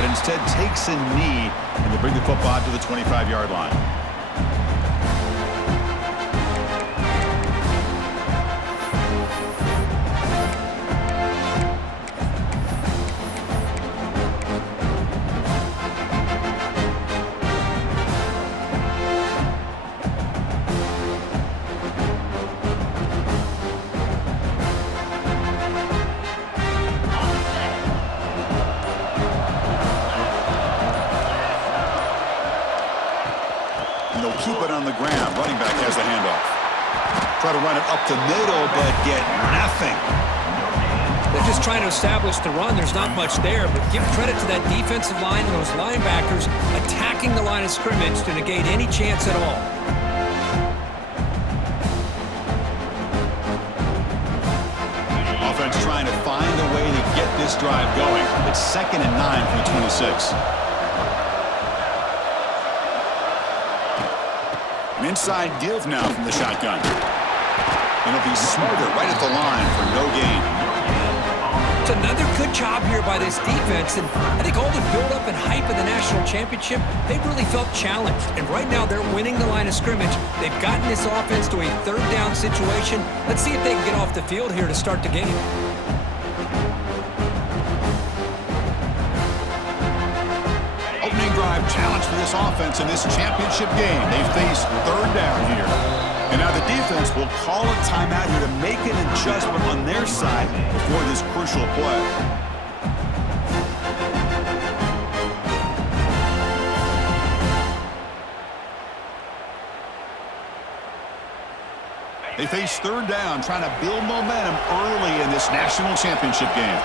but instead takes a knee, and they bring the football to the 25-yard line. And they'll keep it on the ground. Running back has the handoff. Try to run it up the middle, but get nothing. They're just trying to establish the run. There's not much there, but give credit to that defensive line and those linebackers attacking the line of scrimmage to negate any chance at all. Offense trying to find a way to get this drive going. It's 2nd and 9 from the 26. An inside give now from the shotgun. And it'll be smarter right at the line for no gain. It's another good job here by this defense, and I think all the build-up and hype of the national championship, they've really felt challenged. And right now, they're winning the line of scrimmage. They've gotten this offense to a third down situation. Let's see if they can get off the field here to start the game. Opening drive challenge for this offense in this championship game. They face third down here. And now the defense will call a timeout here to make an adjustment on their side before this crucial play. They face third down, trying to build momentum early in this national championship game.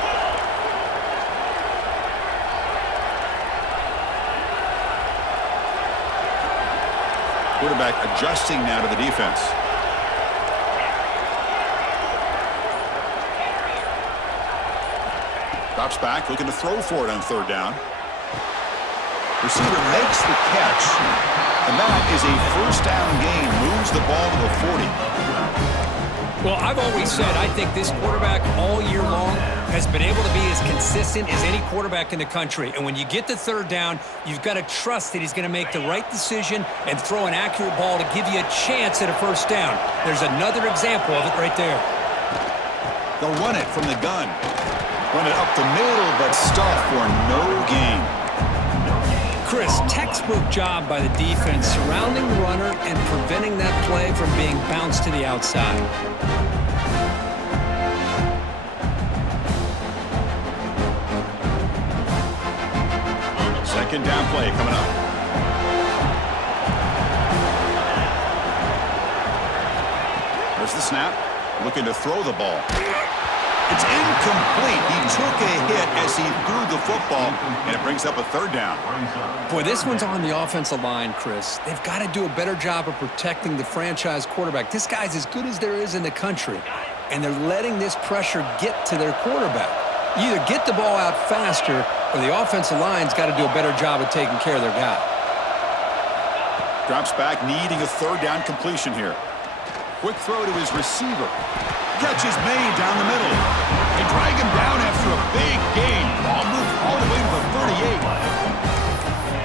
Quarterback adjusting now to the defense. Drops back, looking to throw for it on third down. Receiver makes the catch, and that is a first down gain. Moves the ball to the 40. Well, I've always said I think this quarterback all year long has been able to be as consistent as any quarterback in the country. And when you get the third down, you've got to trust that he's going to make the right decision and throw an accurate ball to give you a chance at a first down. There's another example of it right there. They'll run it from the gun. Run it up the middle, but stuff for no gain. Chris, textbook job by the defense surrounding the runner and preventing that play from being bounced to the outside. Second down play coming up. There's the snap. Looking to throw the ball. It's incomplete. He took a hit as he threw the football, and it brings up a third down. Boy, this one's on the offensive line, Chris. They've got to do a better job of protecting the franchise quarterback. This guy's as good as there is in the country, and they're letting this pressure get to their quarterback. You either get the ball out faster, or the offensive line's got to do a better job of taking care of their guy. Drops back, needing a third down completion here. Quick throw to his receiver. Catch is made down the middle. They drag him down after a big gain. Ball moved all the way to the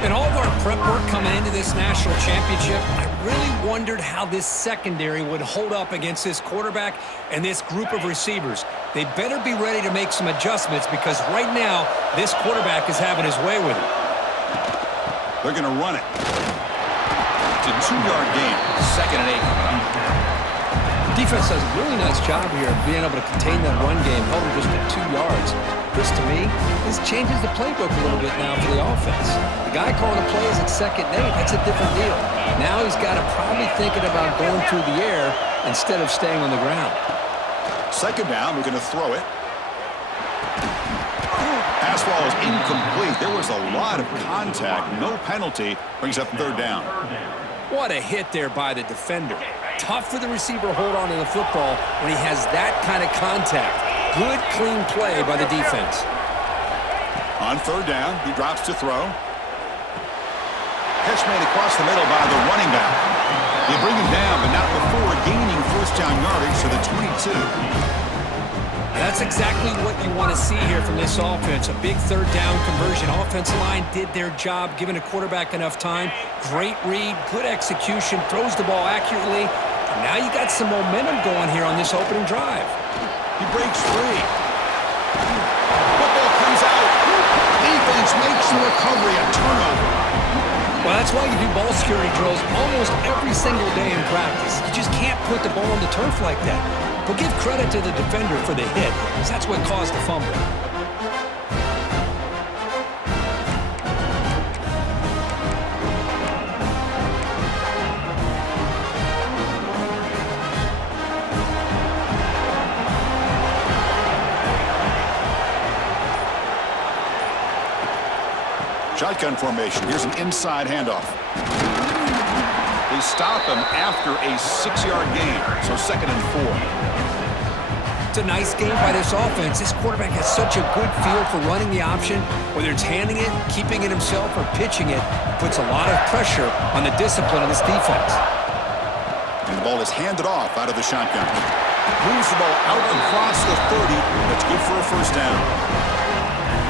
38. In all of our prep work coming into this national championship, I really wondered how this secondary would hold up against this quarterback and this group of receivers. They better be ready to make some adjustments because right now, this quarterback is having his way with it. They're going to run it. It's a 2-yard gain. 2nd and 8 coming up. Defense does a really nice job here of being able to contain that run game, held him just at 2 yards. Chris, to me, this changes the playbook a little bit now for the offense. The guy calling the plays at 2nd and 8, that's a different deal. Now he's got to probably thinking about going through the air instead of staying on the ground. Second down, we're going to throw it. Pass ball is incomplete. There was a lot of contact, no penalty. Brings up third down. What a hit there by the defender. Tough for the receiver to hold on to the football when he has that kind of contact. Good, clean play by the defense. On third down, he drops to throw. Catch made across the middle by the running back. They bring him down, but not before gaining first down yardage to the 22. That's exactly what you want to see here from this offense. A big third down conversion. Offensive line did their job, giving a quarterback enough time. Great read, good execution, throws the ball accurately. And now you got some momentum going here on this opening drive. He breaks free. Football comes out. Defense makes the recovery, a turnover. Well, that's why you do ball security drills almost every single day in practice. You just can't put the ball on the turf like that. But give credit to the defender for the hit, because that's what caused the fumble. Shotgun formation. Here's an inside handoff. They stop him after a 6-yard gain, so 2nd and 4. It's a nice game by this offense. This quarterback has such a good feel for running the option. Whether it's handing it, keeping it himself, or pitching it, puts a lot of pressure on the discipline of this defense. And the ball is handed off out of the shotgun. Moves the ball out across the 30. That's good for a first down.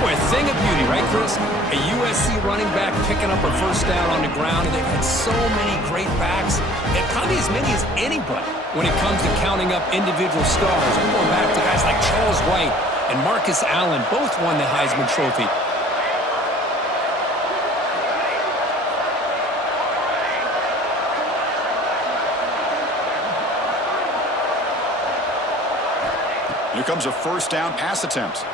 Boy, a thing of beauty, right, Chris? A USC running back picking up a first down on the ground, and they've had so many great backs, and probably as many as anybody when it comes to counting up individual stars. I'm going back to guys like Charles White and Marcus Allen, both won the Heisman Trophy. Here comes a first down pass attempt.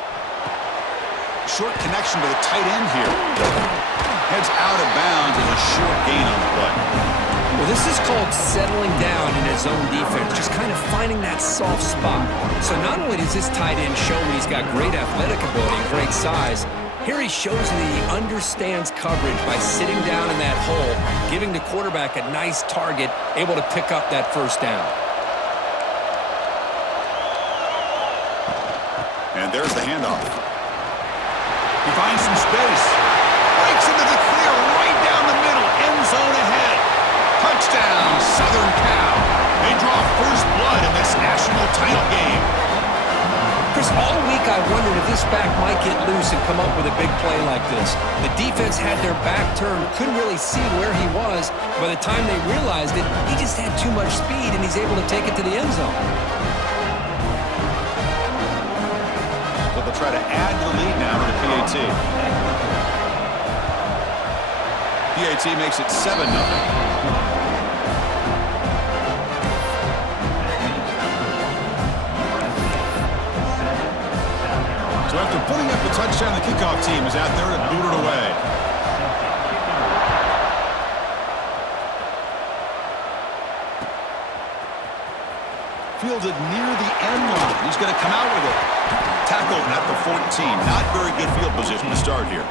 Short connection to the tight end here. Heads out of bounds and a short gain on the play. Well, this is called settling down in his own defense, just kind of finding that soft spot. So not only does this tight end show he's got great athletic ability and great size, here he shows that he understands coverage by sitting down in that hole, giving the quarterback a nice target, able to pick up that first down. And there's the handoff. He finds some space. Breaks into the clear right down the middle. End zone ahead. Touchdown, Southern Cal. They draw first blood in this national title game. Chris, all week I wondered if this back might get loose and come up with a big play like this. The defense had their back turned, couldn't really see where he was. By the time they realized it, he just had too much speed, and he's able to take it to the end zone. They'll try to add the lead now to the PAT. PAT makes it 7-0. So after putting up the touchdown, the kickoff team is out there to boot it away. Fielded near the end line. He's going to come out with it. Tackled at the 14. Not very good field position to start here.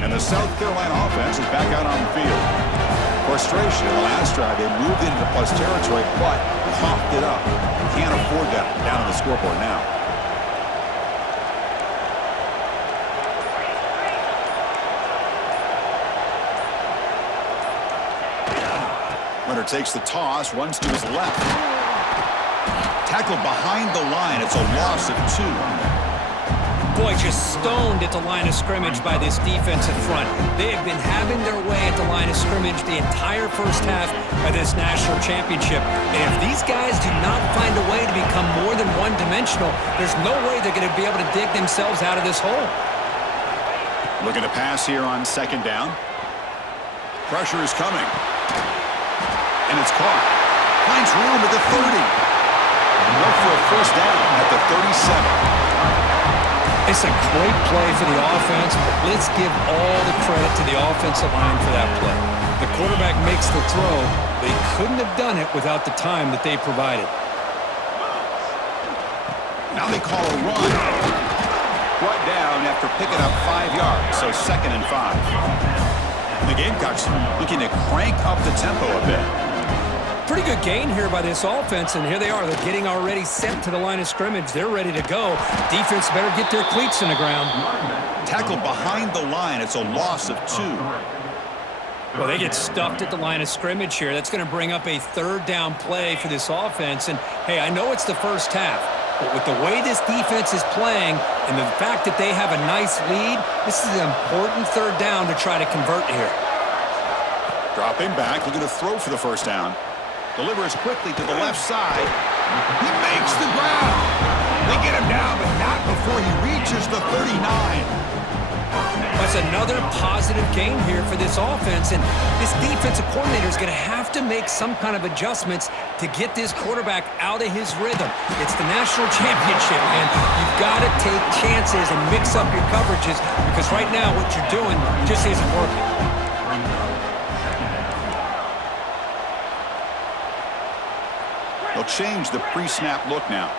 And the South Carolina offense is back out on the field. Frustration in the last drive. They moved into plus territory, but coughed it up. Can't afford that down on the scoreboard now. Runner takes the toss, runs to his left. Tackled behind the line. It's a loss of 2. Boy, just stoned at the line of scrimmage by this defensive front. They have been having their way at the line of scrimmage the entire first half of this national championship. And if these guys do not find a way to become more than one-dimensional, there's no way they're going to be able to dig themselves out of this hole. Looking to pass here on 2nd down. Pressure is coming. And it's caught. Finds room at the 30. Enough for a first down at the 37. It's a great play for the offense, but let's give all the credit to the offensive line for that play. The quarterback makes the throw. They couldn't have done it without the time that they provided. Now they call a run. Brought down after picking up 5 yards, so 2nd and 5. And the Gamecocks looking to crank up the tempo a bit. Pretty good gain here by this offense, and here they are. They're getting already set to the line of scrimmage. They're ready to go. Defense better get their cleats in the ground. Tackled behind the line. It's a loss of 2. Well, they get stuffed at the line of scrimmage here. That's going to bring up a third down play for this offense. And, hey, I know it's the first half, but with the way this defense is playing and the fact that they have a nice lead, this is an important third down to try to convert here. Dropping back, looking to throw for the first down. Delivers quickly to the left side. He makes the grab. They get him down, but not before he reaches the 39. That's another positive gain here for this offense, and this defensive coordinator is going to have to make some kind of adjustments to get this quarterback out of his rhythm. It's the national championship, and you've got to take chances and mix up your coverages because right now what you're doing just isn't working. They'll change the pre-snap look now.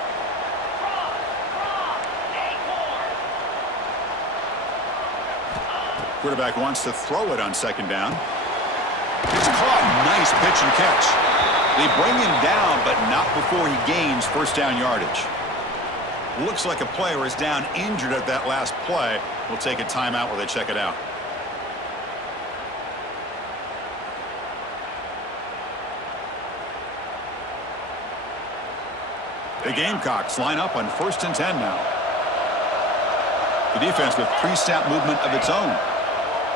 Quarterback wants to throw it on second down. It's caught. Nice pitch and catch. They bring him down, but not before he gains first down yardage. Looks like a player is down injured at that last play. We'll take a timeout while they check it out. The Gamecocks line up on 1st and 10 now. The defense with pre-snap movement of its own.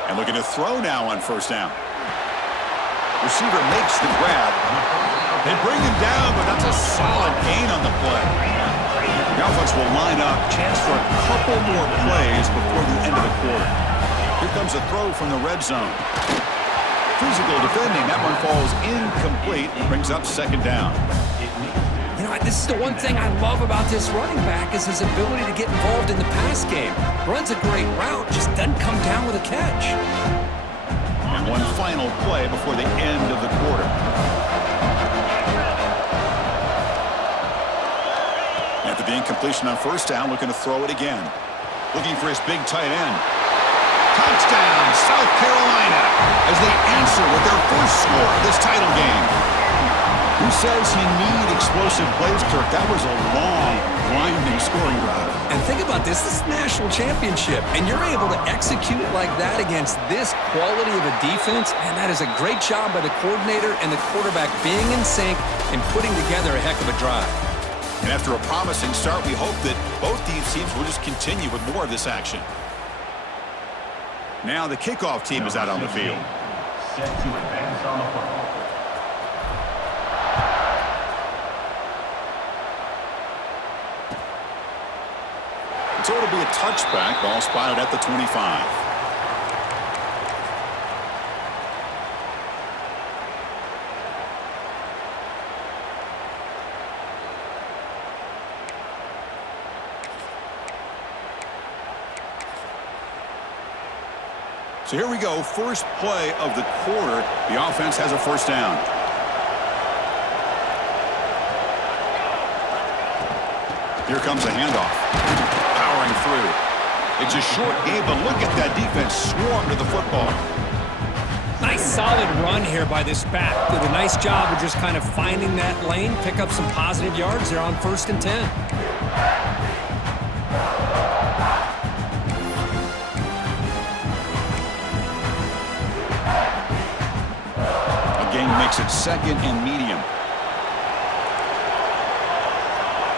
And looking to throw now on first down. Receiver makes the grab. They bring him down, but that's a solid gain on the play. The offense will line up. Chance for a couple more plays before the end of the quarter. Here comes a throw from the red zone. Physical defending. That one falls incomplete. Brings up second down. You know, this is the one thing I love about this running back is his ability to get involved in the pass game. Runs a great route, just doesn't come down with a catch. And one final play before the end of the quarter. After the incompletion on first down, looking to throw it again. Looking for his big tight end. Touchdown, South Carolina, as they answer with their first score of this title game. Who says you need explosive plays, Kirk? That was a long, grinding scoring drive. And think about this. This is a national championship, and you're able to execute like that against this quality of a defense, and that is a great job by the coordinator and the quarterback being in sync and putting together a heck of a drive. And after a promising start, we hope that both these teams will just continue with more of this action. Now the kickoff team is out on the field. Set to advance on the football. So it'll be a touchback. Ball spotted at the 25. So here we go. First play of the quarter. The offense has a first down. Here comes a handoff. Through. It's a short game, but look at that defense swarm to the football. Nice solid run here by this back. Did a nice job of just kind of finding that lane, pick up some positive yards there on 1st and 10. Again makes it second and medium.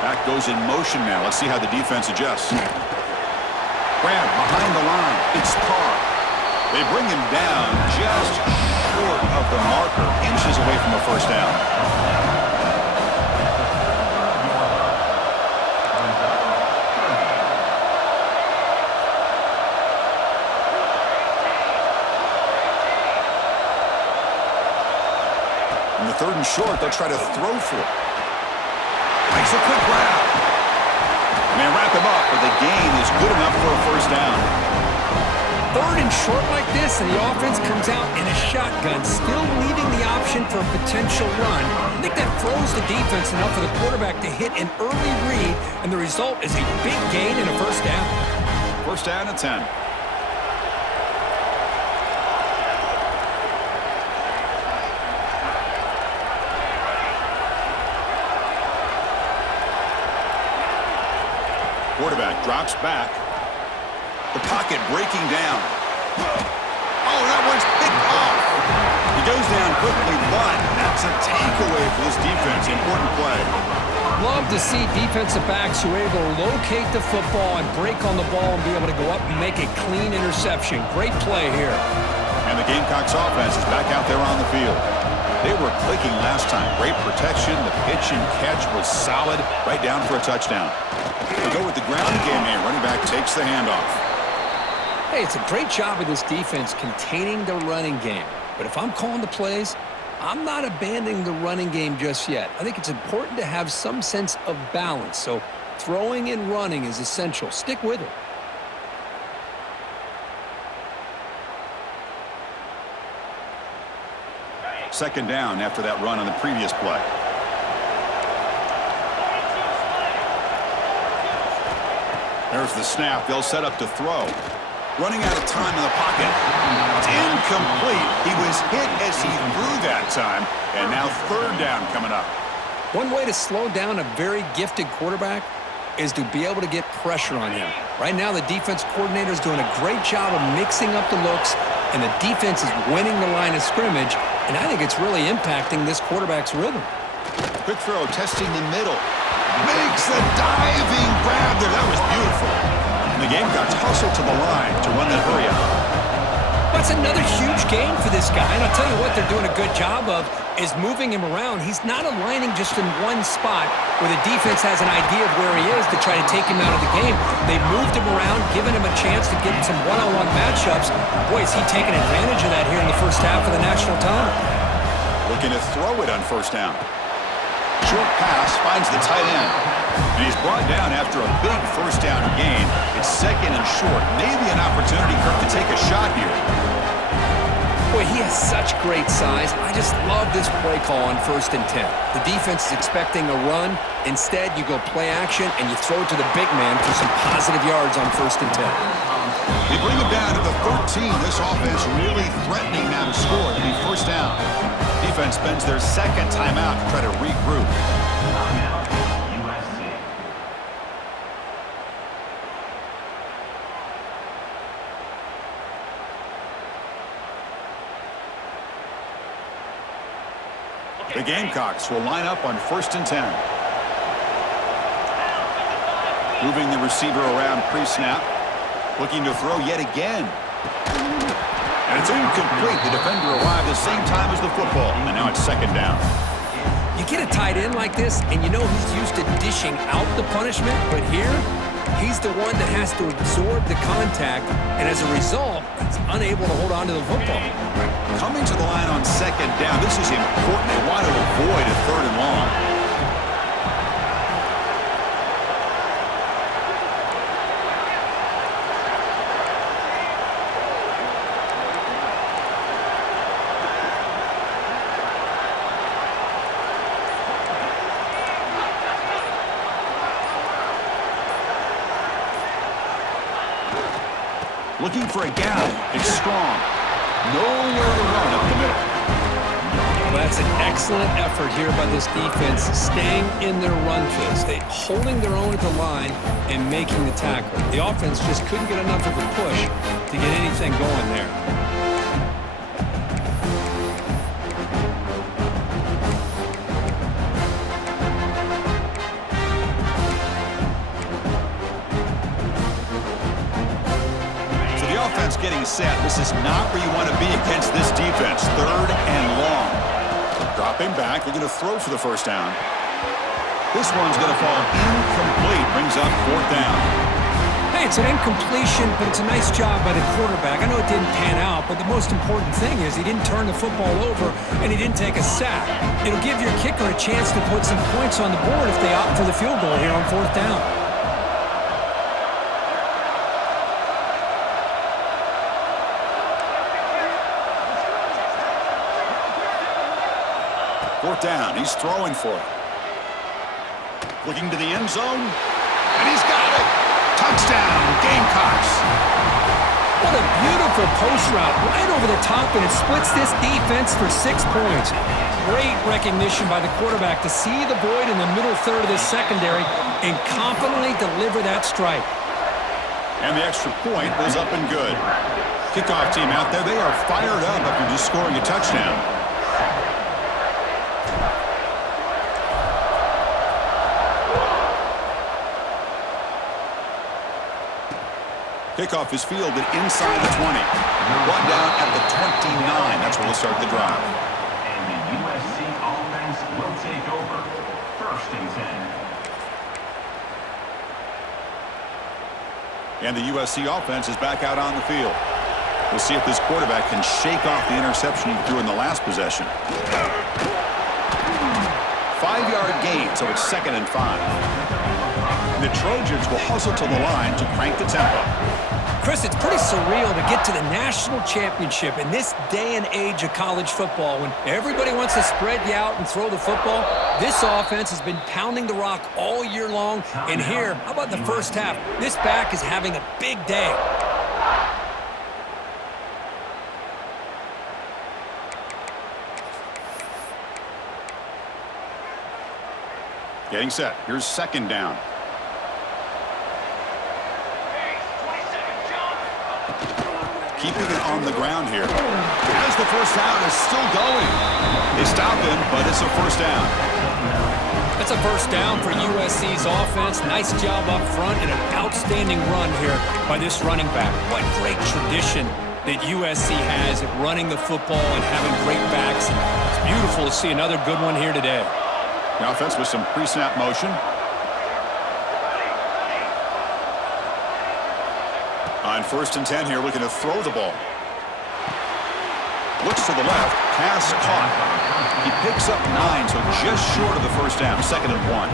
Back goes in motion now. Let's see how the defense adjusts. Grab behind the line. It's Carr. They bring him down just short of the marker, inches away from a first down. In the 3rd and short, they'll try to throw for it. Makes a quick grab. And they wrap him up, but the gain is good enough for a first down. 3rd and short like this, and the offense comes out in a shotgun, still leaving the option for a potential run. I think that throws the defense enough for the quarterback to hit an early read, and the result is a big gain and a first down. First down at 10. quarterback drops back. The pocket breaking down. Oh, that one's picked off. He goes down quickly, but that's a takeaway for this defense. Important play. Love to see defensive backs who are able to locate the football and break on the ball and be able to go up and make a clean interception. Great play here. And the Gamecocks offense is back out there on the field. They were clicking last time. Great protection. The pitch and catch was solid. Right down for a touchdown. They go with the ground game here. Running back takes the handoff. Hey, it's a great job of this defense containing the running game. But if I'm calling the plays, I'm not abandoning the running game just yet. I think it's important to have some sense of balance. So throwing and running is essential. Stick with it. Second down after that run on the previous play. There's the snap. They'll set up to throw. Running out of time in the pocket. It's incomplete. He was hit as he threw that time. And now third down coming up. One way to slow down a very gifted quarterback is to be able to get pressure on him. Right now, the defense coordinator is doing a great job of mixing up the looks, and the defense is winning the line of scrimmage, and I think it's really impacting this quarterback's rhythm. Quick throw, testing the middle. Makes a diving grab there. That was beautiful. And the Gamecocks hustle to the line to run that hurry out. That's another huge gain for this guy, and I'll tell you what they're doing a good job of is moving him around. He's not aligning just in one spot where the defense has an idea of where he is to try to take him out of the game. They moved him around, giving him a chance to get some one-on-one matchups. Boy, is he taking advantage of that here in the first half of the national title. Looking to throw it on first down. Short pass finds the tight end. And he's brought down after a big first down gain. It's second and short. Maybe an opportunity for him to take a shot here. Boy, he has such great size. I just love this play call on 1st and 10. The defense is expecting a run. Instead, you go play action, and you throw it to the big man for some positive yards on 1st and 10. They bring him down to the 13. This offense really threatening now to score. It'll be first down. Defense spends their second timeout to try to regroup. USC. The Gamecocks will line up on 1st and 10. Moving the receiver around pre-snap. Looking to throw yet again. And it's incomplete. The defender arrived the same time as the football. And now it's second down. You get a tight end like this, and you know he's used to dishing out the punishment, but here, he's the one that has to absorb the contact, and as a result, he's unable to hold on to the football. Coming to the line on second down. This is important. They want to avoid a third and long. Looking for a gap. It's strong. Nowhere to run up the middle. Well, that's an excellent effort here by this defense, staying in their run phase. They holding their own at the line and making the tackle. The offense just couldn't get enough of a push to get anything going there. Offense getting set. This is not where you want to be against this defense. Third and long. Dropping back. They're going to throw for the first down. This one's going to fall incomplete. Brings up fourth down. Hey, it's an incompletion, but it's a nice job by the quarterback. I know it didn't pan out, but the most important thing is he didn't turn the football over and he didn't take a sack. It'll give your kicker a chance to put some points on the board if they opt for the field goal here on fourth down. Fourth down. He's throwing for it. Looking to the end zone. And he's got it. Touchdown, Gamecocks. What a beautiful post route right over the top, and it splits this defense for 6 points. Great recognition by the quarterback to see the void in the middle third of this secondary and confidently deliver that strike. And the extra point was up and good. Kickoff team out there, they are fired up after just scoring a touchdown. Kickoff is fielded inside the 20. Brought down at the 29. That's where we'll start the drive. And the USC offense will take over. 1st and 10. And the USC offense is back out on the field. We'll see if this quarterback can shake off the interception he threw in the last possession. 5-yard gain, so it's 2nd and 5. The Trojans will hustle to the line to crank the tempo. Chris, it's pretty surreal to get to the national championship in this day and age of college football when everybody wants to spread you out and throw the football. This offense has been pounding the rock all year long. And here, how about the first half? This back is having a big day. Getting set. Here's 2nd down. Keeping it on the ground here. As the first down is still going. They stop him, but it's a first down. That's a first down for USC's offense. Nice job up front and an outstanding run here by this running back. What great tradition that USC has at running the football and having great backs. And it's beautiful to see another good one here today. The offense with some pre-snap motion. On 1st and 10 here, looking to throw the ball. Looks to the left, pass caught. He picks up 9, so just short of the first down, 2nd and 1.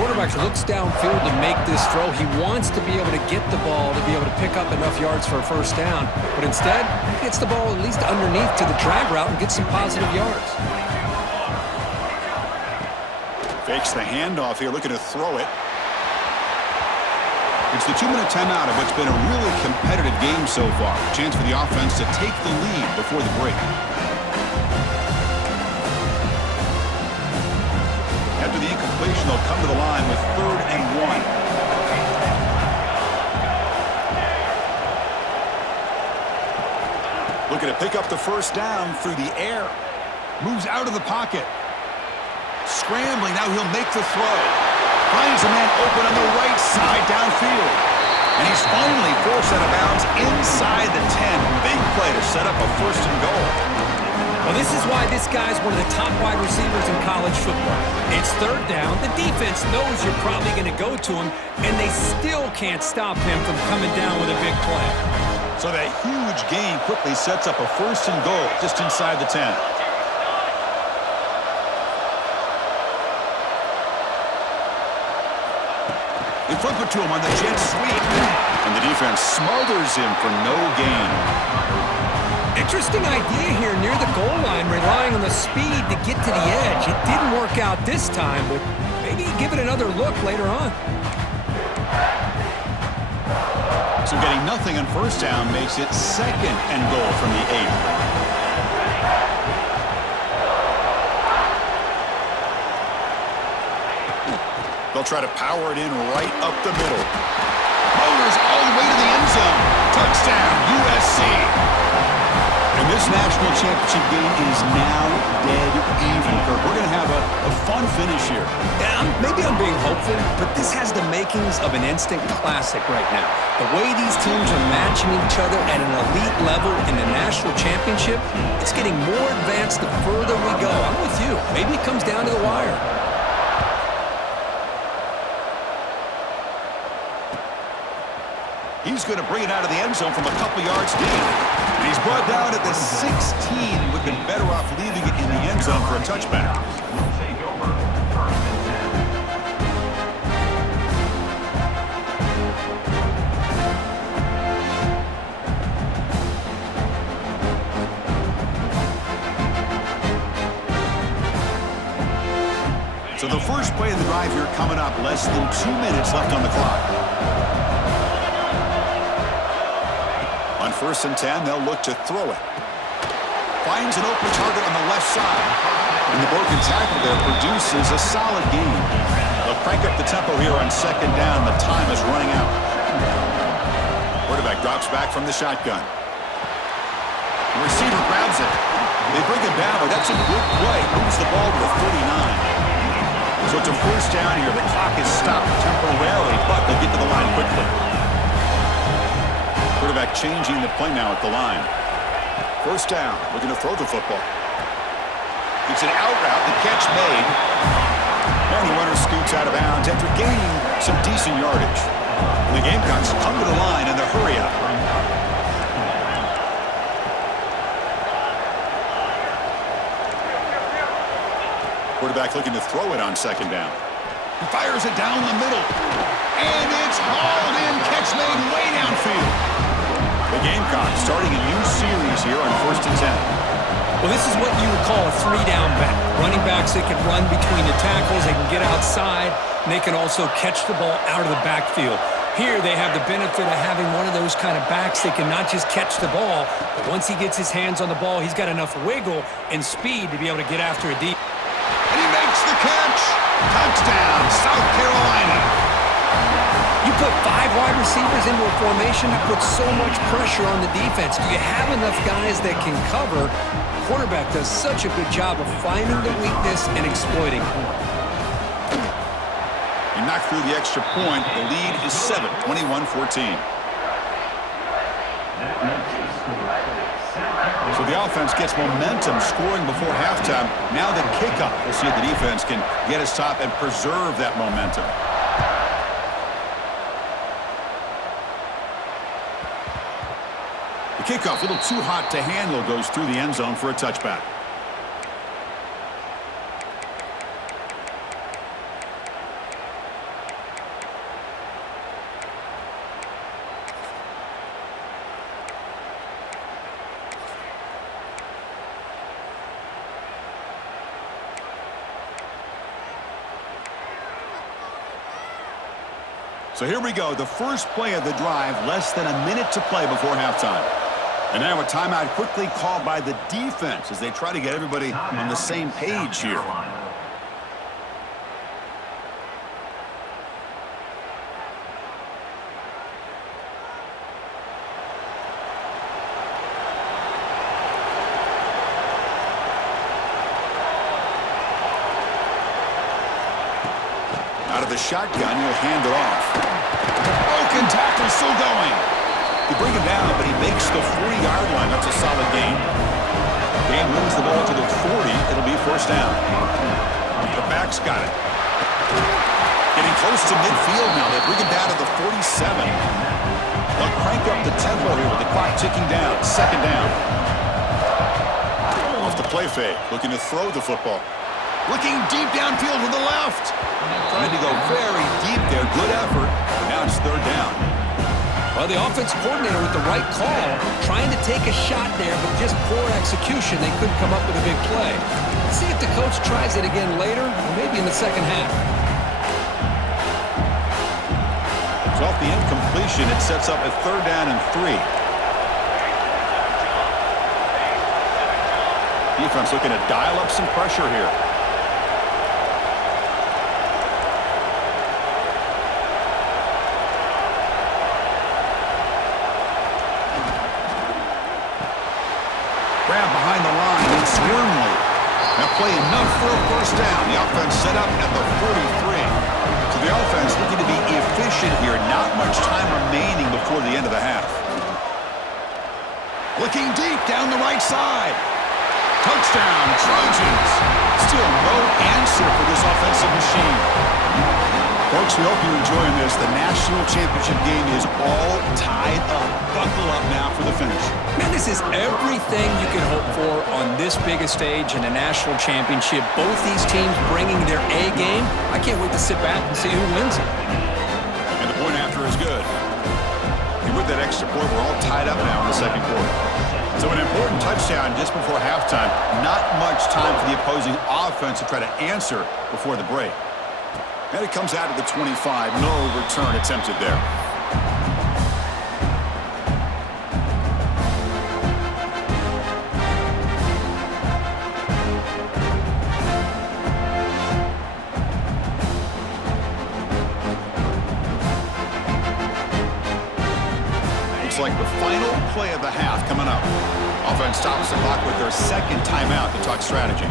Quarterback looks downfield to make this throw. He wants to be able to get the ball to be able to pick up enough yards for a first down, but instead, he gets the ball at least underneath to the drag route and gets some positive yards. Fakes the handoff here, looking to throw it. It's the 2-minute timeout of what's been a really competitive game so far. Chance for the offense to take the lead before the break. After the incompletion, they'll come to the line with 3rd and 1. Looking to pick up the first down through the air. Moves out of the pocket. Scrambling, now he'll make the throw. Finds a man open on the right side downfield. And he's finally forced out of bounds inside the 10. Big play to set up a 1st and goal. Well, this is why this guy's one of the top wide receivers in college football. It's 3rd down. The defense knows you're probably going to go to him, and they still can't stop him from coming down with a big play. So that huge gain quickly sets up a 1st and goal just inside the 10. They flip it to him on the jet sweep. And the defense smothers him for no gain. Interesting idea here near the goal line, relying on the speed to get to the edge. It didn't work out this time, but maybe give it another look later on. So getting nothing on first down makes it 2nd and goal from the 8. They'll try to power it in right up the middle. Motors all the way to the end zone. Touchdown, USC. And this national championship game is now dead even. We're going to have a fun finish here. Yeah, maybe I'm being hopeful, but this has the makings of an instant classic right now. The way these teams are matching each other at an elite level in the national championship, it's getting more advanced the further we go. I'm with you. Maybe it comes down to the wire. He's going to bring it out of the end zone from a couple yards deep. And he's brought down at the 16. Would have been better off leaving it in the end zone for a touchback. So the first play of the drive here coming up. Less than 2 minutes left on the clock. first and 10. They'll look to throw it. Finds an open target on the left side. And the broken tackle there produces a solid gain. They'll crank up the tempo here on second down. The time is running out. Quarterback drops back from the shotgun. The receiver grabs it. They bring him down, but that's a good play. Moves the ball to the 39. So it's a first down here. The clock is stopped temporarily, but they'll get to the line quickly. Quarterback changing the play now at the line. First down, looking to throw the football. It's an out route, the catch made. And the runner scoots out of bounds after gaining some decent yardage. And the Gamecocks come to the line in the hurry up. Quarterback looking to throw it on second down. He fires it down the middle. And it's hauled in, catch made way downfield. The Gamecocks starting a new series here on first and 10. Well, this is what you would call a three-down back. Running backs that can run between the tackles, they can get outside, and they can also catch the ball out of the backfield. Here they have the benefit of having one of those kind of backs that can not just catch the ball, but once he gets his hands on the ball, he's got enough wiggle and speed to be able to get after a deep. And he makes the catch. Touchdown, South Carolina. You put 5 wide receivers into a formation, that puts so much pressure on the defense. Do you have enough guys that can cover? Quarterback does such a good job of finding the weakness and exploiting. He knocked through the extra point. The lead is 7, 21-14. So the offense gets momentum scoring before halftime. Now the kickoff. We'll see if the defense can get his top and preserve that momentum. The kickoff, a little too hot to handle, goes through the end zone for a touchback. So here we go, the first play of the drive, less than a minute to play before halftime. And now a timeout quickly called by the defense as they try to get everybody on the same page here. Out of the shotgun, he'll hand it off. Broken tackle still going. They bring him down, but he makes the 40-yard line. That's a solid gain. Game moves the ball to the 40. It'll be first down. The back's got it. Getting close to midfield now. They bring him down to the 47. They'll crank up the tempo here with the clock ticking down. Second down. Off the play fake. Looking to throw the football. Looking deep downfield to the left. Trying to go very deep there. Good effort. Now it's third down. Well, the offense coordinator with the right call, trying to take a shot there, but just poor execution. They couldn't come up with a big play. Let's see if the coach tries it again later, or maybe in the second half. So off the incompletion, it sets up a third down and 3. Defense looking to dial up some pressure here. Grab behind the line, it's Wormley. That play enough for a first down. The offense set up at the 43. So the offense looking to be efficient here. Not much time remaining before the end of the half. Looking deep down the right side. Touchdown, Trojans. Still no answer for this offensive machine. Folks, we hope you're enjoying this. The national championship game is all tied up. Buckle up now for the finish. Man, this is everything you can hope for on this big a stage in a national championship. Both these teams bringing their A game. I can't wait to sit back and see who wins it. And the point after is good. And with that extra point, we're all tied up now in the second quarter. So an important touchdown just before halftime. Not much time for the opposing offense to try to answer before the break. And it comes out to the 25. No return attempted there. play of the half coming up. Offense stops the clock with their second timeout to talk strategy.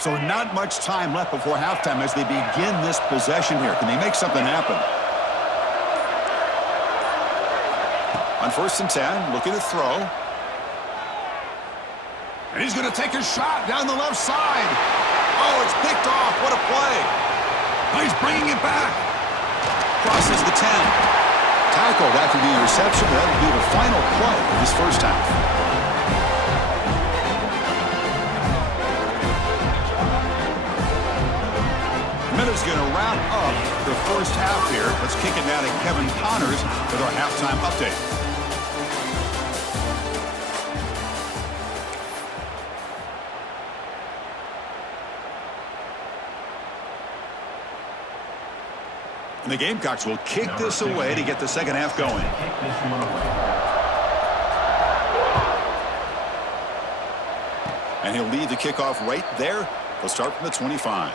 So not much time left before halftime as they begin this possession here. Can they make something happen? On 1st and 10, looking to throw. And he's going to take a shot down the left side. Oh, it's picked off. What a play. Oh, he's bringing it back. Crosses the 10. Tackled after the interception. That'll be the final play of this first half. Is going to wrap up the first half here. Let's kick it down to Kevin Connors with our halftime update. And the Gamecocks will kick this away to get the second half going. And he'll lead the kickoff right there. They'll start from the 25.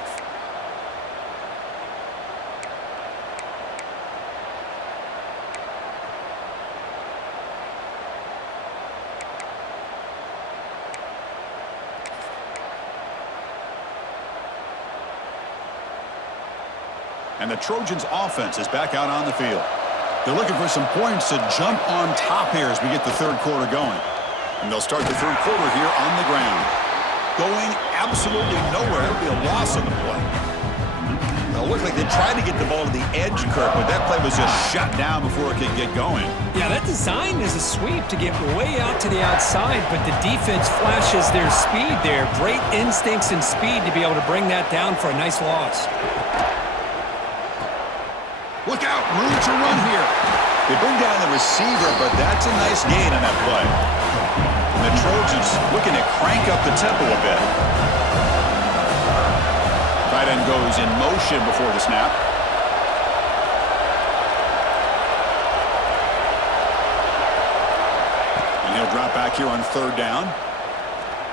And the Trojans' offense is back out on the field. They're looking for some points to jump on top here as we get the third quarter going. And they'll start the third quarter here on the ground. Going absolutely nowhere. It'll be a loss on the play. It looked like they tried to get the ball to the edge, Kirk, but that play was just shut down before it could get going. Yeah, that design is a sweep to get way out to the outside, but the defense flashes their speed there. Great instincts and speed to be able to bring that down for a nice loss. Look out, room to run here. They bring down the receiver, but that's a nice gain on that play. And the Trojans looking to crank up the tempo a bit. Tight end goes in motion before the snap. And he'll drop back here on 3rd down.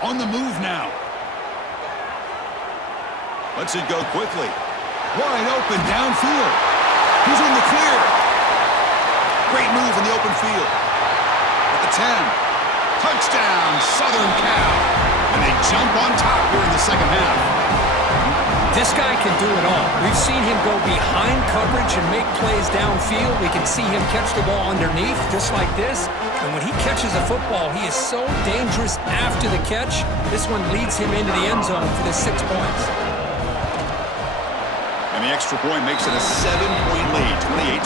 On the move now. Lets it go quickly. Wide open downfield. He's in the clear. Great move in the open field. At the 10. Touchdown, Southern Cal. And they jump on top here in the second half. This guy can do it all. We've seen him go behind coverage and make plays downfield. We can see him catch the ball underneath, just like this. And when he catches a football, he is so dangerous after the catch. This one leads him into the end zone for the 6 points. And the extra point makes it a 7-point lead, 28-21.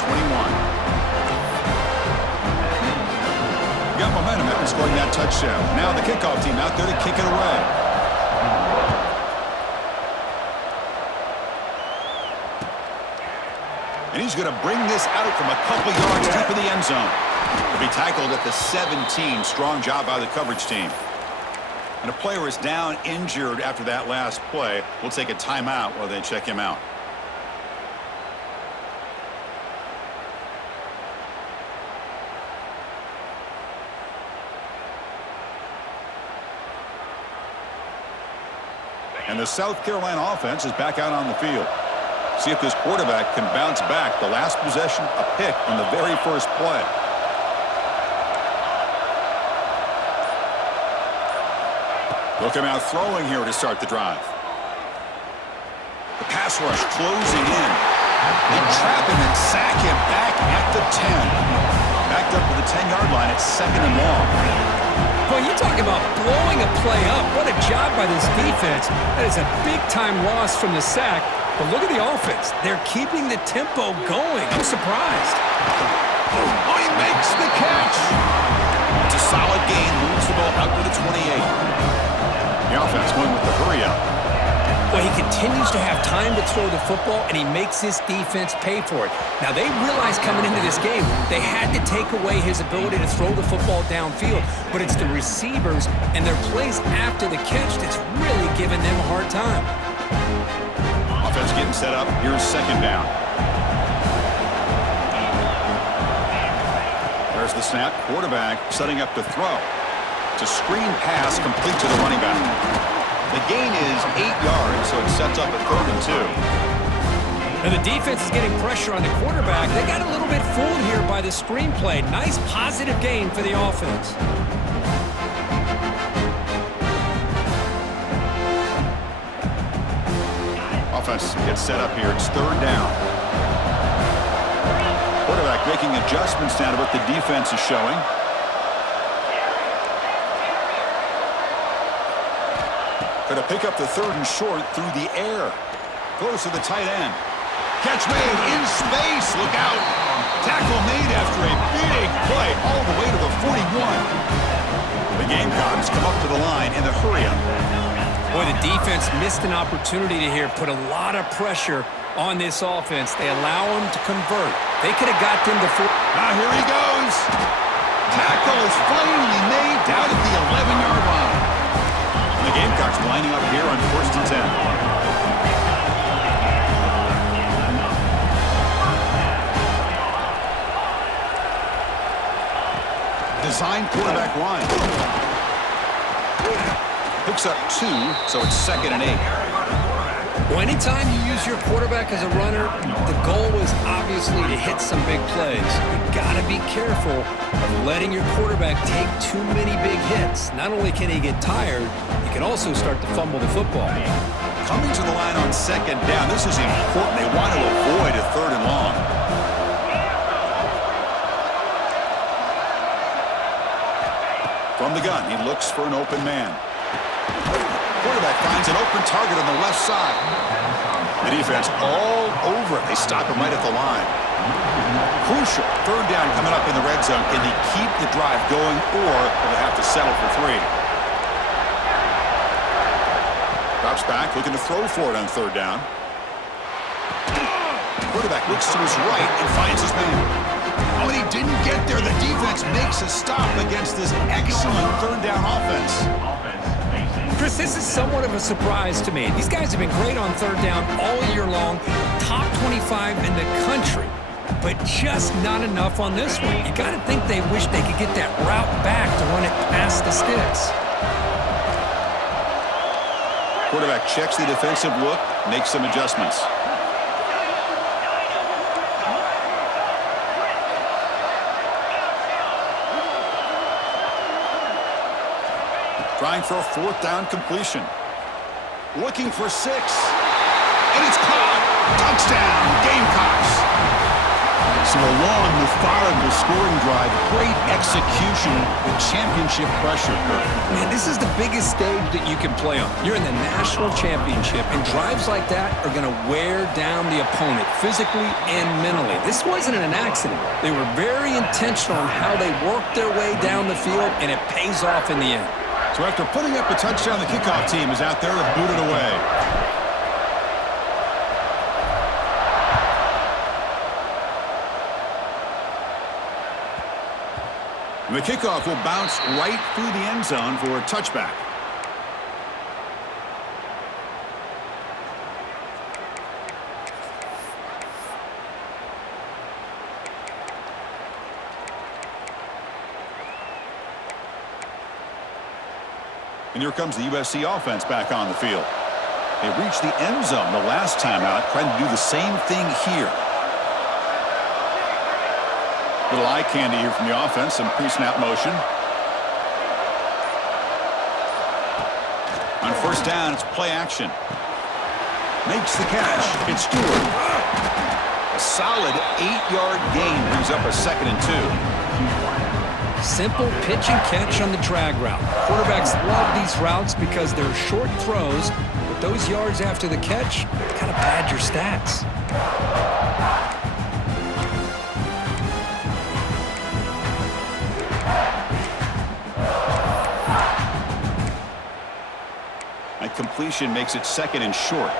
Got momentum after scoring that touchdown. Now the kickoff team out there to kick it away. And he's going to bring this out from a couple yards deep in the end zone. He'll be tackled at the 17. Strong job by the coverage team. And a player is down injured after that last play. We'll take a timeout while they check him out. And the South Carolina offense is back out on the field. See if this quarterback can bounce back. The last possession, a pick on the very first play. They'll come out throwing here to start the drive. The pass rush closing in. They trap him and sack him back at the 10. Backed up to the 10-yard line. It's 2nd and long. Boy, you talk about blowing a play up. What a job by this defense. That is a big-time loss from the sack. But look at the offense. They're keeping the tempo going. I'm surprised. Oh, he makes the catch. It's a solid gain. Moves the ball out to the 28. The offense going with the hurry-up. Well, he continues to have time to throw the football, and he makes this defense pay for it. Now, they realized coming into this game they had to take away his ability to throw the football downfield, but it's the receivers and their plays after the catch that's really giving them a hard time. Offense getting set up. Here's second down. There's the snap. Quarterback setting up to throw. It's a screen pass complete to the running back. The gain is 8 yards, so it sets up a 3rd and 2. And the defense is getting pressure on the quarterback. They got a little bit fooled here by the screenplay. Nice positive gain for the offense. Offense gets set up here. It's 3rd down. Quarterback making adjustments now to what the defense is showing. Going to pick up the 3rd and short through the air. Goes to the tight end. Catch made in space. Look out. Tackle made after a big play all the way to the 41. The Gamecocks come up to the line in the hurry-up. Boy, the defense missed an opportunity to here put a lot of pressure on this offense. They allow them to convert. They could have got them to 4. Now here he goes. Tackle is finally made down at the 11-yard line. And the Gamecocks lining up here on 1st and 10. Design quarterback line. Picks up 2, so it's 2nd and 8. Well, anytime you use your quarterback as a runner, the goal is obviously to hit some big plays. You got to be careful of letting your quarterback take too many big hits. Not only can he get tired, he can also start to fumble the football. Coming to the line on 2nd down, this is important. They want to avoid a 3rd and long. From the gun, he looks for an open man. Quarterback finds an open target on the left side. The defense all over it. They stop him right at the line. Crucial 3rd down coming up in the red zone. Can he keep the drive going, or will they have to settle for 3? Drops back, looking to throw for it on 3rd down. Quarterback looks to his right and finds his man. Oh, and he didn't get there. The defense makes a stop against this excellent 3rd down offense. Chris, this is somewhat of a surprise to me. These guys have been great on 3rd down all year long, top 25 in the country, but just not enough on this one. You got to think they wish they could get that route back to run it past the sticks. Quarterback checks the defensive look, makes some adjustments. Trying for a 4th down completion. Looking for 6. And it's caught. Touchdown, Gamecocks. So a long, methodical scoring drive. Great execution with championship pressure. Man, this is the biggest stage that you can play on. You're in the national championship, and drives like that are going to wear down the opponent physically and mentally. This wasn't an accident. They were very intentional on how they worked their way down the field, and it pays off in the end. So after putting up a touchdown, the kickoff team is out there to boot it away. And the kickoff will bounce right through the end zone for a touchback. And here comes the USC offense back on the field. They reached the end zone the last time out, trying to do the same thing here. Little eye candy here from the offense, some pre-snap motion. On 1st down, it's play action. Makes the catch. It's Stewart. A solid 8-yard gain brings up a 2nd and 2. Simple pitch and catch on the drag route. Quarterbacks love these routes because they're short throws, but those yards after the catch kind of pad your stats. And completion makes it 2nd and short.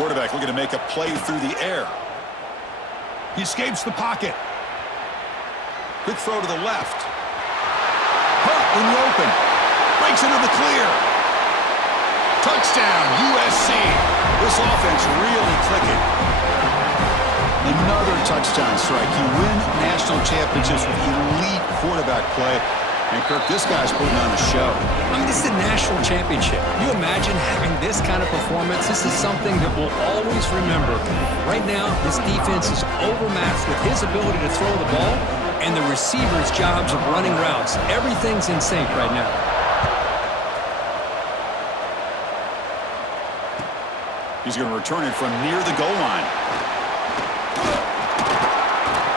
quarterback looking to make a play through the air. He escapes the pocket. Quick throw to the left. Hurt in the open. Breaks into the clear. Touchdown, USC. This offense really clicking. Another touchdown strike. You win national championships with elite quarterback play. And, Kirk, this guy's putting on a show. I mean, this is a national championship. You imagine having this kind of performance? This is something that we'll always remember. Right now, this defense is overmatched with his ability to throw the ball and the receivers' jobs of running routes. Everything's in sync right now. He's going to return it from near the goal line.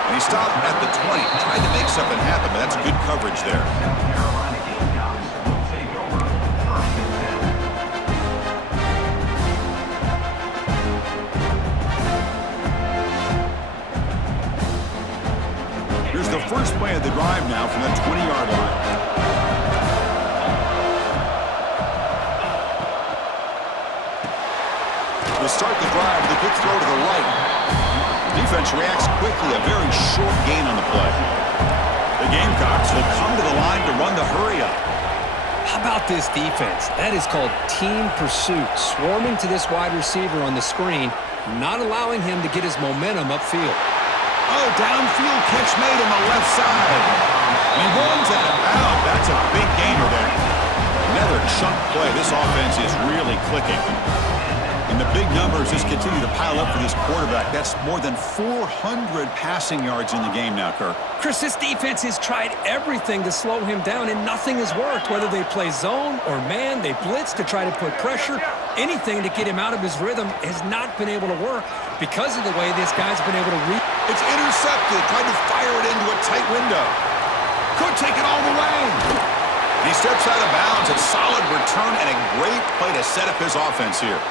And he stopped at the 20, trying to make something happen, but that's good coverage there. Carolina game counts will take over 1st and 10. Here's the first play of the drive now from the 20-yard line. To start the drive with a quick throw to the right. Defense reacts quickly, a very short gain on the play. The Gamecocks will come to the line to run the hurry up. How about this defense? That is called team pursuit. Swarming to this wide receiver on the screen, not allowing him to get his momentum upfield. Oh, downfield catch made on the left side. And he runs out of bounds. That's a big gainer there. Another chunk play. This offense is really clicking. And the big numbers just continue to pile up for this quarterback. That's more than 400 passing yards in the game now, Kirk. Chris, this defense has tried everything to slow him down, and nothing has worked. Whether they play zone or man, they blitz to try to put pressure. Anything to get him out of his rhythm has not been able to work because of the way this guy's been able to read. It's intercepted, trying to fire it into a tight window. Could take it all the way. And he steps out of bounds. A solid return and a great play to set up his offense here.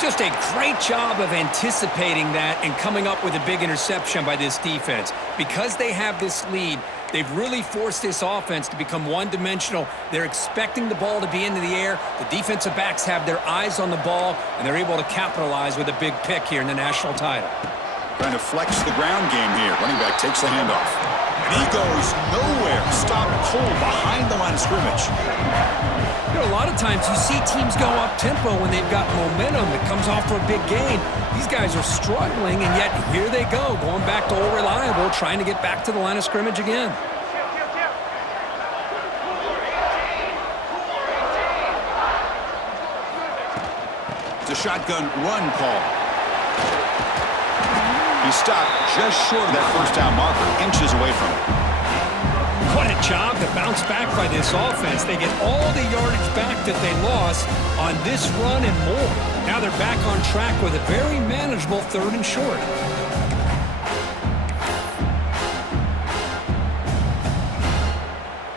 Just a great job of anticipating that and coming up with a big interception by this defense. Because they have this lead, they've really forced this offense to become one-dimensional. They're expecting the ball to be into the air. The defensive backs have their eyes on the ball, and they're able to capitalize with a big pick here in the national title. Trying to flex the ground game here. Running back takes the handoff. And he goes nowhere. Stopped cold behind the line of scrimmage. You know, a lot of times you see teams go up-tempo when they've got momentum. It comes off for a big gain. These guys are struggling, and yet here they go, going back to old reliable, trying to get back to the line of scrimmage again. It's a shotgun run call. He stopped just short of that first down marker, inches away from it. What a job to bounce back by this offense. They get all the yardage back that they lost on this run and more. Now they're back on track with a very manageable 3rd and short.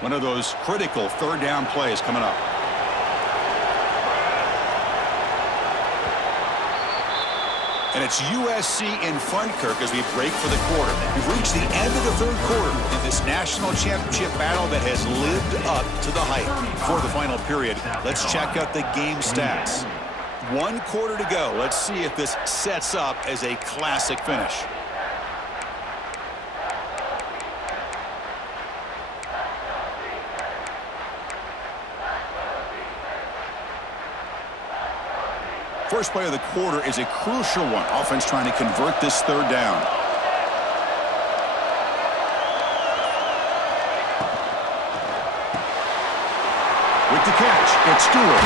One of those critical 3rd down plays coming up. And it's USC in front, Kirk, as we break for the quarter. We've reached the end of the 3rd quarter in this national championship battle that has lived up to the hype. For the final period, let's check out the game stats. 1 quarter to go. Let's see if this sets up as a classic finish. First play of the quarter is a crucial one. Offense trying to convert this 3rd down. With the catch, it's Stewart.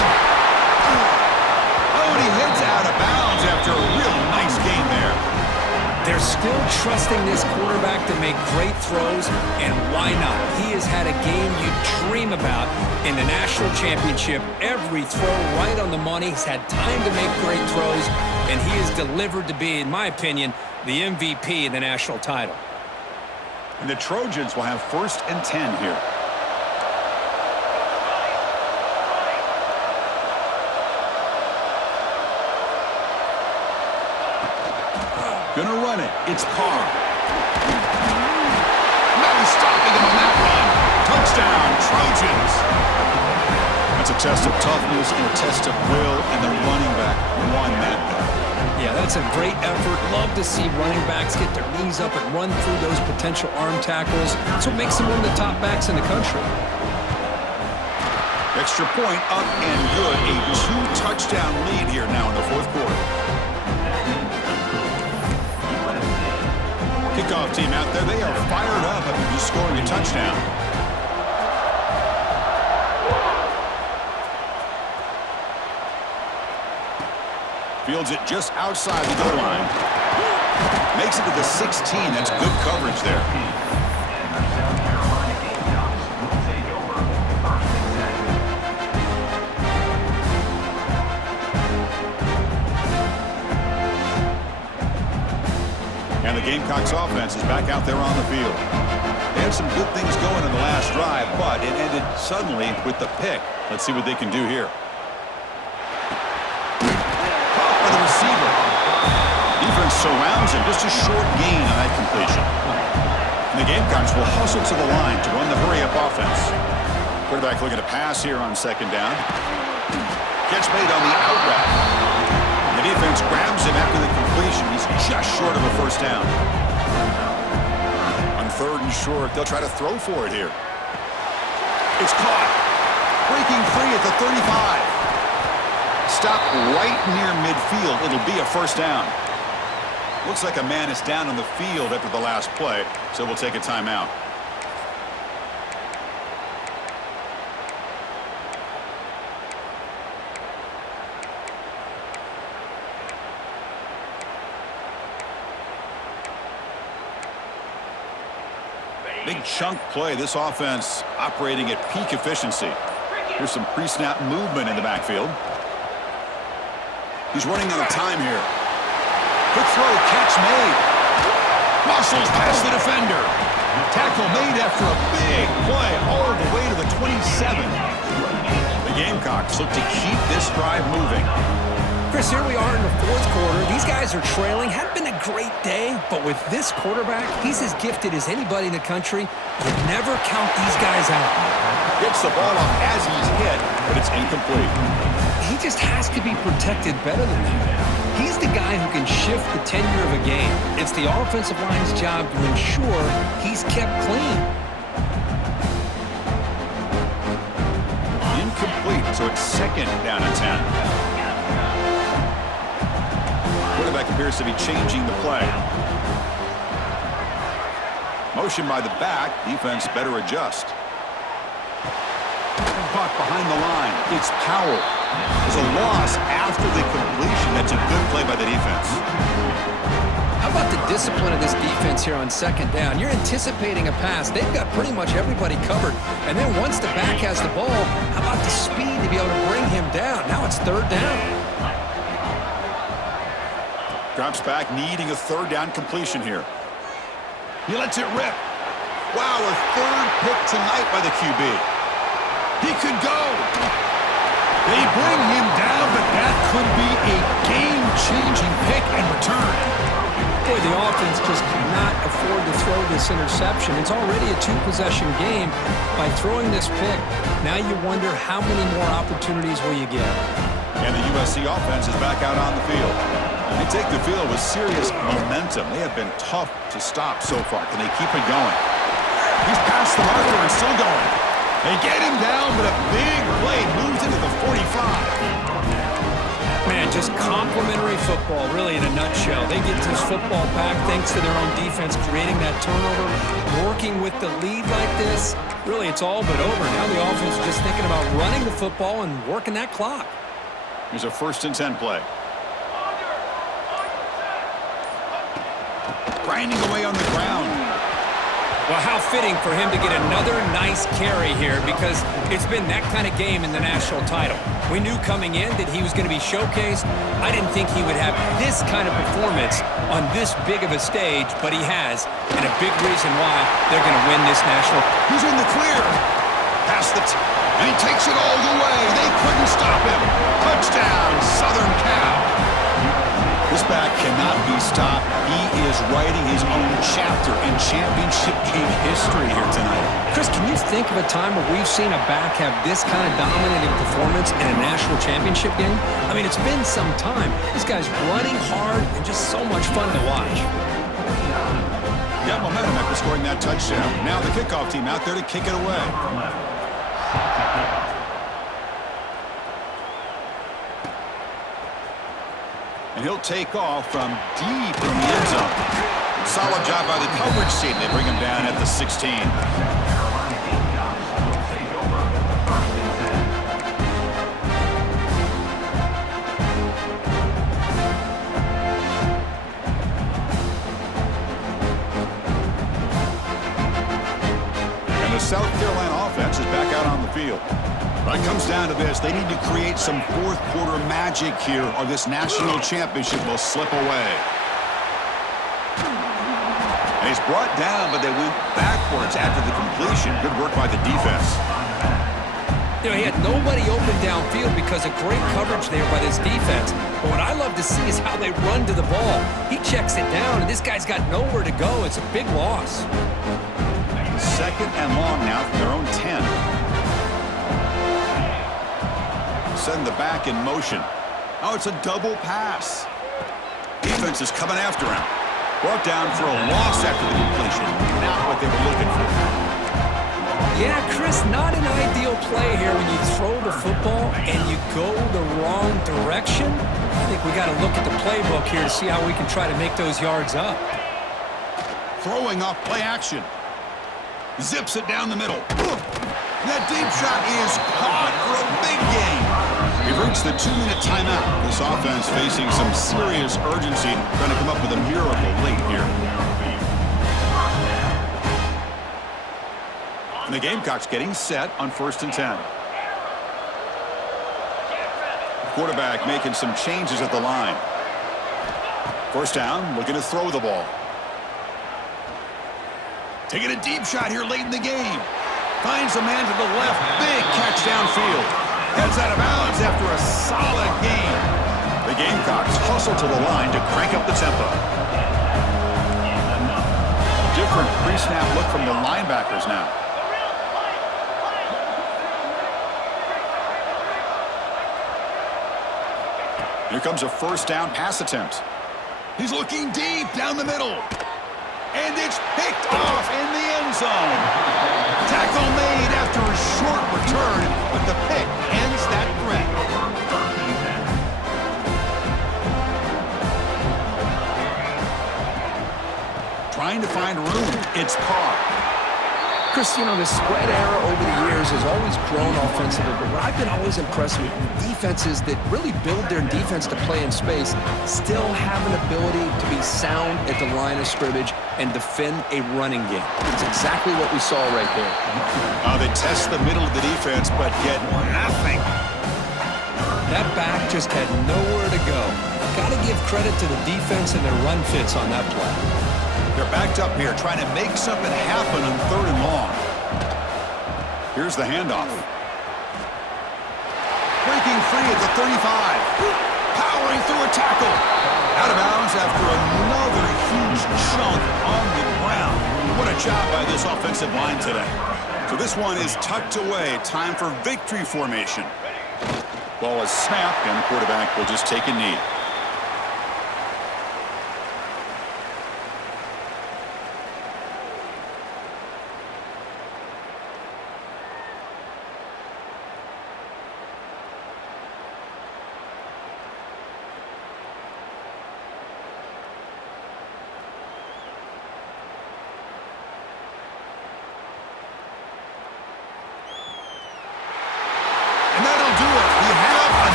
Oh, and he heads out of bounds after a real nice game there. They're still trusting this quarterback to make great throws, and why not? He has had a game you dream about in the national championship. Every throw right on the money. He's had time to make great throws, and he has delivered to be, in my opinion, the MVP in the national title. And the Trojans will have 1st and 10 here. Gonna run it. It's Carr. No stopping him on that run. Touchdown, Trojans. That's a test of toughness and a test of will, and the running back won that. Yeah, that's a great effort. Love to see running backs get their knees up and run through those potential arm tackles. That's what makes them one of the top backs in the country. Extra point up and good. A 2-touchdown lead here now in the fourth quarter. Kickoff team out there. They are fired up after just scoring a touchdown. Fields it just outside the goal line. Makes it to the 16. That's good coverage there. And the Gamecocks offense is back out there on the field. They had some good things going in the last drive, but it ended suddenly with the pick. Let's see what they can do here. Caught by the receiver. Defense surrounds him. Just a short gain on that completion. And the Gamecocks will hustle to the line to run the hurry-up offense. Quarterback looking to pass here on second down. Catch made on the out route. The defense grabs him after the completion. He's just short of a first down. On third and short, they'll try to throw for it here. It's caught. Breaking free at the 35. Stop right near midfield. It'll be a first down. Looks like a man is down on the field after the last play, so we'll take a timeout. Big chunk play. This offense operating at peak efficiency. Here's some pre-snap movement in the backfield. He's running out of time here. Quick throw, catch made. Muscles past the defender. Tackle made after a big play all the way to the 27. The Gamecocks look to keep this drive moving. Chris, here we are in the fourth quarter. These guys are trailing. Hadn't been a great day, but with this quarterback, he's as gifted as anybody in the country. You never count these guys out. Gets the ball off as he's hit, but it's incomplete. He just has to be protected better than that. He's the guy who can shift the tenure of a game. It's the offensive line's job to ensure he's kept clean. Incomplete, so it's second down and 10. Quarterback appears to be changing the play. Motion by the back. Defense better adjust. Caught behind the line. It's Powell. There's a loss after the completion. That's a good play by the defense. How about the discipline of this defense here on second down? You're anticipating a pass. They've got pretty much everybody covered. And then once the back has the ball, how about the speed to be able to bring him down? Now it's third down. Drops back, needing a third down completion here. He lets it rip. Wow, a third pick tonight by the QB. He could go. They bring him down, but that could be a game-changing pick and return. Boy, the offense just cannot afford to throw this interception. It's already a two-possession game. By throwing this pick, now you wonder how many more opportunities will you get. And the USC offense is back out on the field. They take the field with serious momentum. They have been tough to stop so far. Can they keep it going? He's past the marker and still going. They get him down, but a big play moves into the 45. Man, just complimentary football, really, in a nutshell. They get this football back thanks to their own defense, creating that turnover, working with the lead like this. Really, it's all but over. Now the offense is just thinking about running the football and working that clock. Here's a 1st and 10 play. Grinding away on the ground. Well, how fitting for him to get another nice carry here, because it's been that kind of game in the national title. We knew coming in that he was going to be showcased. I didn't think he would have this kind of performance on this big of a stage, but he has, and a big reason why they're going to win this national. He's in the clear. Past the and he takes it all the way. They couldn't stop him. Touchdown, Southern Cal. This back cannot be stopped. He is writing his own chapter in championship game history here tonight. Chris, can you think of a time where we've seen a back have this kind of dominating performance in a national championship game? I mean, it's been some time. This guy's running hard and just so much fun to watch. Got momentum after scoring that touchdown. Now the kickoff team out there to kick it away. And he'll take off from deep in the end zone. Solid job by the coverage team. They bring him down at the 16. And the South Carolina offense is back out on the field. But it comes down to this. They need to create some fourth quarter magic here or this national championship will slip away. And he's brought down, but they went backwards after the completion. Good work by the defense. You know, he had nobody open downfield because of great coverage there by this defense. But what I love to see is how they run to the ball. He checks it down, and this guy's got nowhere to go. It's a big loss. Second and long now from their own 10. Send the back in motion. Oh, it's a double pass. Defense is coming after him. Brought down for a loss after the completion. Not what they were looking for. Yeah, Chris, not an ideal play here when you throw the football and you go the wrong direction. I think we got to look at the playbook here to see how we can try to make those yards up. Throwing off play action. Zips it down the middle. That deep shot is caught for a big gain. We've reached the 2-minute timeout. This offense facing some serious urgency, trying to come up with a miracle late here. And the Gamecocks getting set on 1st and 10. Quarterback making some changes at the line. First down, looking to throw the ball. Taking a deep shot here late in the game. Finds a man to the left. Big catch downfield. Heads out of bounds after a solid gain. The Gamecocks hustle to the line to crank up the tempo. Different pre-snap look from the linebackers now. Here comes a first down pass attempt. He's looking deep down the middle. And it's picked off in the end zone. Tackle made after a short return, but the pick ends that threat. Trying to find room. It's caught. Chris, you know, the spread era over the years has always grown offensively, but what I've been always impressed with defenses that really build their defense to play in space still have an ability to be sound at the line of scrimmage and defend a running game. It's exactly what we saw right there. They test the middle of the defense, but get nothing. That back just had nowhere to go. Got to give credit to the defense and their run fits on that play. They're backed up here, trying to make something happen on 3rd and long. Here's the handoff. Breaking free at the 35. Powering through a tackle. Out of bounds after another huge chunk on the ground. What a job by this offensive line today. So this one is tucked away. Time for victory formation. Ball is snapped, and the quarterback will just take a knee.